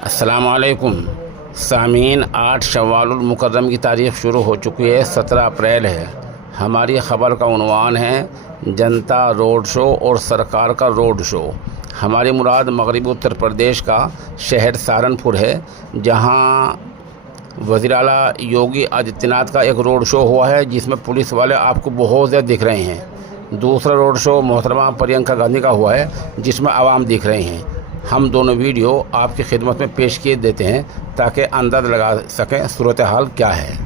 अस्सलामुअलैकुम सामीन। 8 शव्वालुल मुकर्रम की तारीख़ शुरू हो चुकी है, 17 अप्रैल है। हमारी ख़बर का उन्वान है जनता रोड शो और सरकार का रोड शो। हमारी मुराद मगरबी उत्तर प्रदेश का शहर सहारनपुर है, जहां वज़ीर आला योगी आदित्यनाथ का एक रोड शो हुआ है, जिसमें पुलिस वाले आपको बहुत ज़्यादा दिख रहे हैं। दूसरा रोड शो मोहतरमा प्रियंका गांधी का हुआ है, जिसमें आवाम दिख रहे हैं। हम दोनों वीडियो आपकी खिदमत में पेश किए देते हैं ताकि अंदाज़ा लगा सकें सूरत हाल क्या है।